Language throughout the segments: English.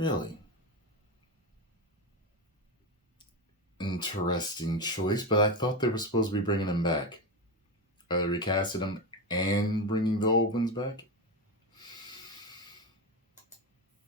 Really? Interesting choice, but I thought they were supposed to be bringing him back. Are they recasting him and bringing the old ones back?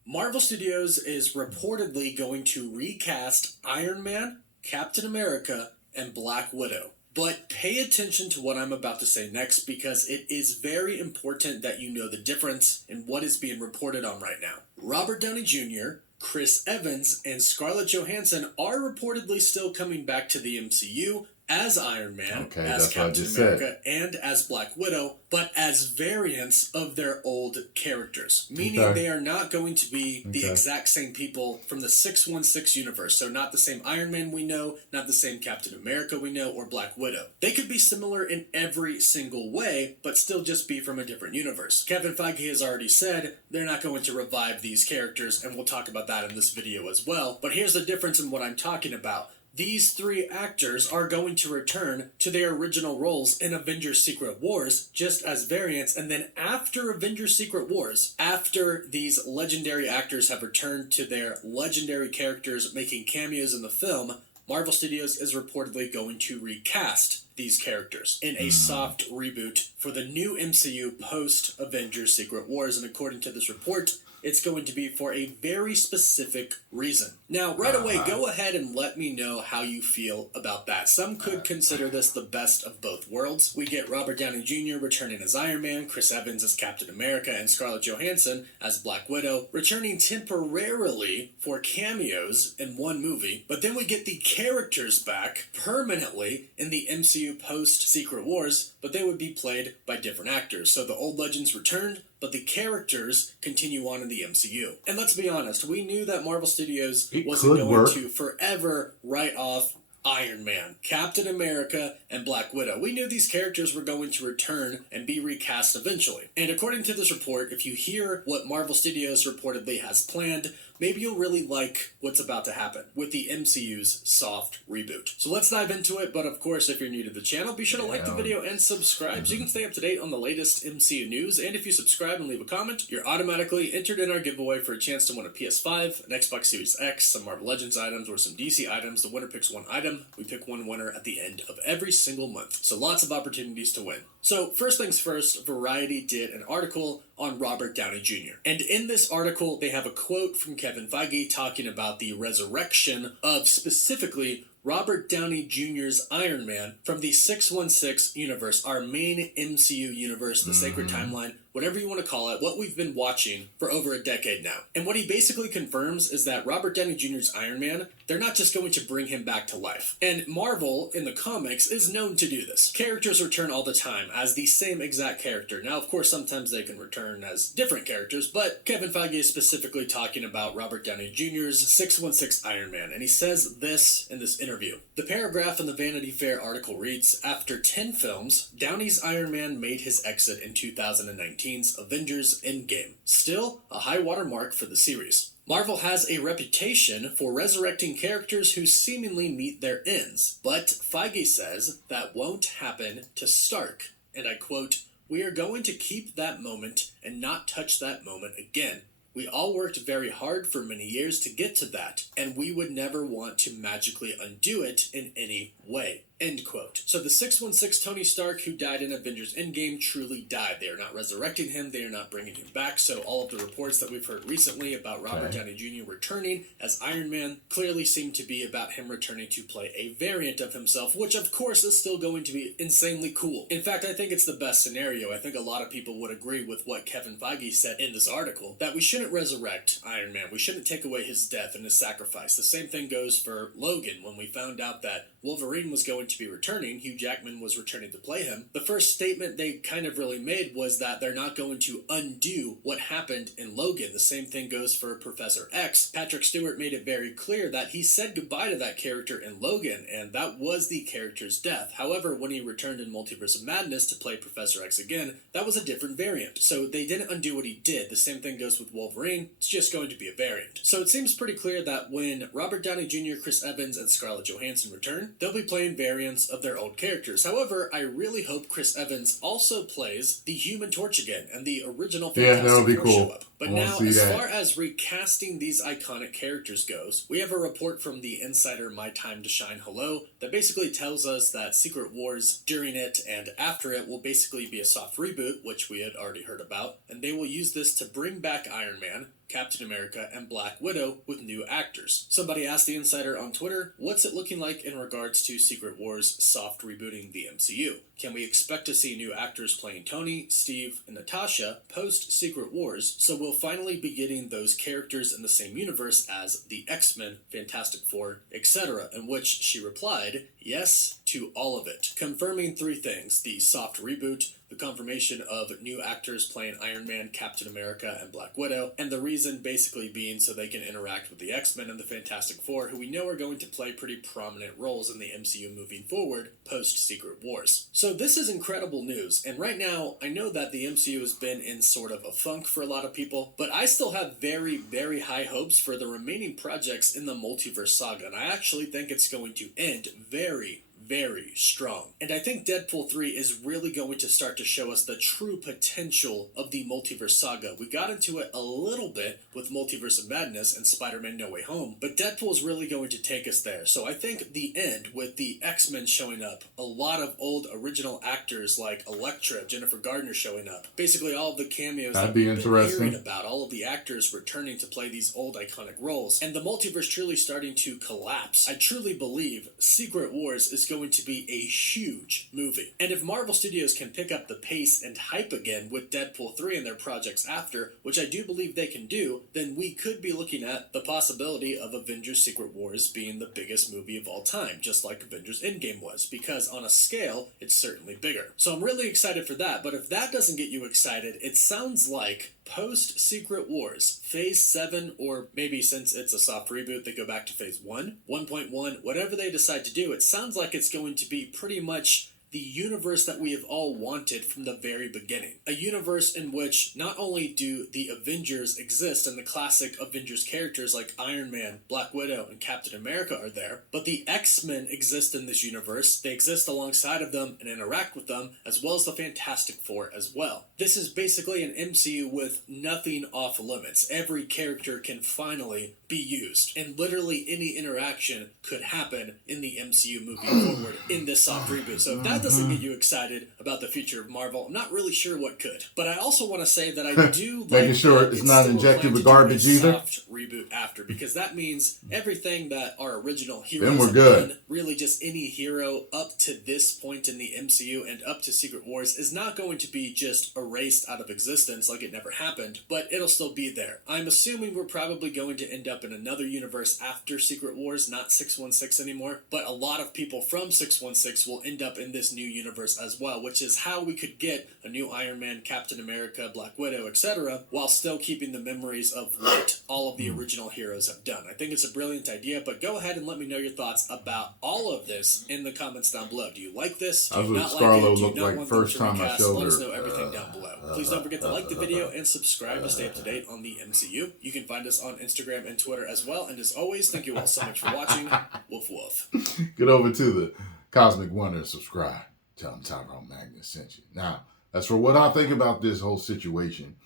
Marvel Studios is reportedly going to recast Iron Man, Captain America, and Black Widow. But pay attention to what I'm about to say next because it is very important that you know the difference in what is being reported on right now. Robert Downey Jr., Chris Evans, and Scarlett Johansson are reportedly still coming back to the MCU as Iron Man, as Captain America, and as Black Widow, but as variants of their old characters. Meaning they are not going to be the exact same people from the 616 universe. So not the same Iron Man we know, not the same Captain America we know, or Black Widow. They could be similar in every single way, but still just be from a different universe. Kevin Feige has already said they're not going to revive these characters, and we'll talk about that in this video as well. But here's the difference in what I'm talking about. These three actors are going to return to their original roles in Avengers Secret Wars just as variants, and then after Avengers Secret Wars, after these legendary actors have returned to their legendary characters making cameos in the film, Marvel Studios is reportedly going to recast these characters in a soft reboot for the new MCU post-Avengers Secret Wars, and according to this report, it's going to be for a very specific reason. Now, right away, go ahead and let me know how you feel about that. Some could consider this the best of both worlds. We get Robert Downey Jr. returning as Iron Man, Chris Evans as Captain America, and Scarlett Johansson as Black Widow, returning temporarily for cameos in one movie, but then we get the characters back permanently in the MCU post-Secret Wars, but they would be played by different actors. So the old legends returned, but the characters continue on in the MCU. And let's be honest, we knew that Marvel Studios wasn't going to forever write off Iron Man, Captain America, and Black Widow. We knew these characters were going to return and be recast eventually. And according to this report, if you hear what Marvel Studios reportedly has planned, maybe you'll really like what's about to happen with the MCU's soft reboot. So let's dive into it, but of course, if you're new to the channel, be sure to like the video and subscribe so you can stay up to date on the latest MCU news. And if you subscribe and leave a comment, you're automatically entered in our giveaway for a chance to win a PS5, an Xbox Series X, some Marvel Legends items, or some DC items. The winner picks one item. We pick one winner at the end of every single month. So lots of opportunities to win. So first things first, Variety did an article on Robert Downey Jr. And in this article, they have a quote from Kevin Feige talking about the resurrection of specifically Robert Downey Jr.'s Iron Man from the 616 universe, our main MCU universe, the Sacred Timeline, whatever you want to call it, what we've been watching for over a decade now. And what he basically confirms is that Robert Downey Jr.'s Iron Man, they're not just going to bring him back to life. And Marvel, in the comics, is known to do this. Characters return all the time as the same exact character. Now, of course, sometimes they can return as different characters, but Kevin Feige is specifically talking about Robert Downey Jr.'s 616 Iron Man, and he says this in this interview. The paragraph in the Vanity Fair article reads, after 10 films, Downey's Iron Man made his exit in 2019's Avengers Endgame. Still, a high water mark for the series. Marvel has a reputation for resurrecting characters who seemingly meet their ends, but Feige says that won't happen to Stark. And I quote, "We are going to keep that moment and not touch that moment again. We all worked very hard for many years to get to that, and we would never want to magically undo it in any way." End quote. So the 616 Tony Stark who died in Avengers Endgame truly died. They are not resurrecting him. They are not bringing him back. So all of the reports that we've heard recently about Robert Downey Jr. returning as Iron Man clearly seem to be about him returning to play a variant of himself, which of course is still going to be insanely cool. In fact, I think it's the best scenario. I think a lot of people would agree with what Kevin Feige said in this article, that we shouldn't resurrect Iron Man. We shouldn't take away his death and his sacrifice. The same thing goes for Logan. When we found out that Wolverine was going to be returning, Hugh Jackman was returning to play him, the first statement they kind of really made was that they're not going to undo what happened in Logan. The same thing goes for Professor X. Patrick Stewart made it very clear that he said goodbye to that character in Logan, and that was the character's death. However, when he returned in Multiverse of Madness to play Professor X again, that was a different variant. So they didn't undo what he did. The same thing goes with Wolverine. It's just going to be a variant. So it seems pretty clear that when Robert Downey Jr., Chris Evans, and Scarlett Johansson return, they'll be playing variants of their old characters. However, I really hope Chris Evans also plays the Human Torch again, and the original Fantastic Four show up. But I want now, to see as that. far as recasting these iconic characters goes, we have a report from the insider My Time to Shine Hello that basically tells us that Secret Wars during it and after it will basically be a soft reboot, which we had already heard about, and they will use this to bring back Iron Man, Captain America, and Black Widow with new actors. Somebody asked the insider on Twitter, what's it looking like in regards to Secret Wars soft rebooting the MCU? Can we expect to see new actors playing Tony, Steve, and Natasha post Secret Wars, so we'll finally be getting those characters in the same universe as the X-Men, Fantastic Four, etc., in which she replied, yes to all of it, confirming 3 things: the soft reboot, the confirmation of new actors playing Iron Man, Captain America, and Black Widow, and the reason basically being so they can interact with the X-Men and the Fantastic Four, who we know are going to play pretty prominent roles in the MCU moving forward post-Secret Wars. So this is incredible news, and right now, I know that the MCU has been in sort of a funk for a lot of people, but I still have very, very high hopes for the remaining projects in the multiverse saga, and I actually think it's going to end very, very strong. And I think Deadpool 3 is really going to start to show us the true potential of the multiverse saga. We got into it a little bit with Multiverse of Madness and Spider-Man No Way Home, but Deadpool is really going to take us there. So I think the end, with the X-Men showing up, a lot of old original actors like Elektra, Jennifer Gardner showing up, basically all of the cameos That'd that be we've been interesting. hearing about, all of the actors returning to play these old iconic roles, and the multiverse truly starting to collapse. I truly believe Secret Wars is going to be a huge movie. And if Marvel Studios can pick up the pace and hype again with Deadpool 3 and their projects after, which I do believe they can do, then we could be looking at the possibility of Avengers Secret Wars being the biggest movie of all time, just like Avengers Endgame was, because on a scale, it's certainly bigger. So I'm really excited for that, but if that doesn't get you excited, it sounds like post-Secret Wars, Phase 7, or maybe since it's a soft reboot, they go back to Phase 1, 1.1, whatever they decide to do, it sounds like it's going to be pretty much the universe that we have all wanted from the very beginning. A universe in which not only do the Avengers exist and the classic Avengers characters like Iron Man, Black Widow, and Captain America are there, but the X-Men exist in this universe. They exist alongside of them and interact with them, as well as the Fantastic Four as well. This is basically an MCU with nothing off limits. Every character can finally be used, and literally any interaction could happen in the MCU moving forward in this soft reboot. So if that doesn't get you excited about the future of Marvel, I'm not really sure what could. But I also want to say that I do like making sure that it's not still injected planned with to do a garbage either. soft reboot after, because that means everything that our original heroes Then we're have good. done, really just any hero up to this point in the MCU and up to Secret Wars, is not going to be just erased out of existence like it never happened, but it'll still be there. I'm assuming we're probably going to end up in another universe after Secret Wars, not 616 anymore, but a lot of people from 616 will end up in this new universe as well, which is how we could get a new Iron Man, Captain America, Black Widow, etc., while still keeping the memories of what all of the original heroes have done. I think it's a brilliant idea, but go ahead and let me know your thoughts about all of this in the comments down below. Do you like this? Do That's you what not like Scarlo it? Do you looked not like want first them to time I recast? showed Let us her. know everything down below. Please don't forget to like the video and subscribe to stay up to date on the MCU. You can find us on Instagram and Twitter as well, and as always, thank you all so much for watching. Woof woof. Get over to the Cosmic Wonder and subscribe. Tell them Tyrone Magnus sent you. Now, as for what I think about this whole situation,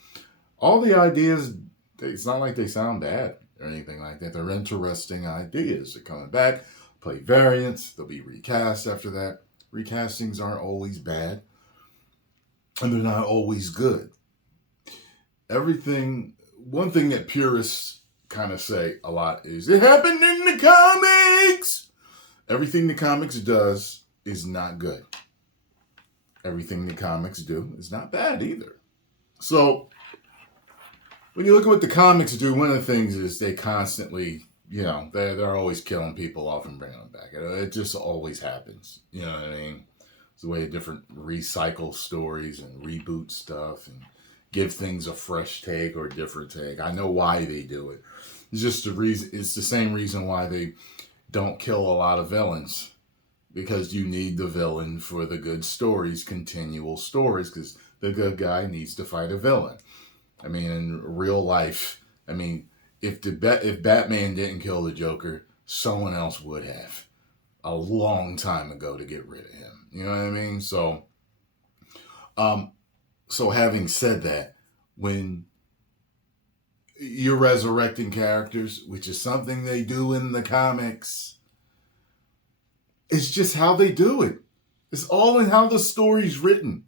all the ideas, it's not like they sound bad or anything like that. They're interesting ideas. They're coming back, play variants. They'll be recast after that. Recastings aren't always bad, and they're not always good. One thing that purists kind of say a lot is, it happened in the comics. Everything the comics does is not good. Everything the comics do is not bad either. So when you look at what the comics do, one of the things is they constantly, they're always killing people off and bringing them back. It just always happens. You know what I mean? It's the way different recycle stories and reboot stuff and give things a fresh take or a different take. I know why they do it. It's just the reason. It's the same reason why they don't kill a lot of villains, because you need the villain for the good stories, continual stories, because the good guy needs to fight a villain. I mean, in real life, if Batman didn't kill the Joker, someone else would have a long time ago to get rid of him. You know what I mean? So having said that, when you're resurrecting characters, which is something they do in the comics. It's just how they do it. It's all in how the story's written.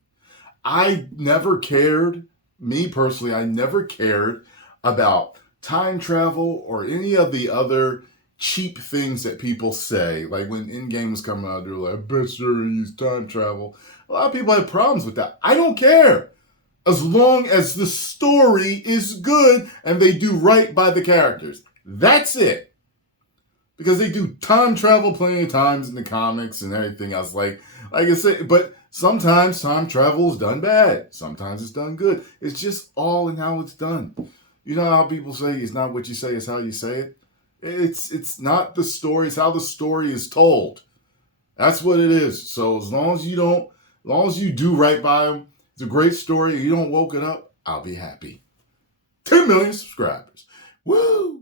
I never cared, me personally, I never cared about time travel or any of the other cheap things that people say. Like when Endgame was coming out, they were like, I bet sure use time travel. A lot of people have problems with that. I don't care. As long as the story is good and they do right by the characters. That's it. Because they do time travel plenty of times in the comics and everything else. Like I said, but sometimes time travel is done bad. Sometimes it's done good. It's just all in how it's done. You know how people say it's not what you say, it's how you say it? It's not the story, it's how the story is told. That's what it is. So as long as you do right by them, it's a great story. You don't woke it up, I'll be happy. 10 million subscribers. Woo!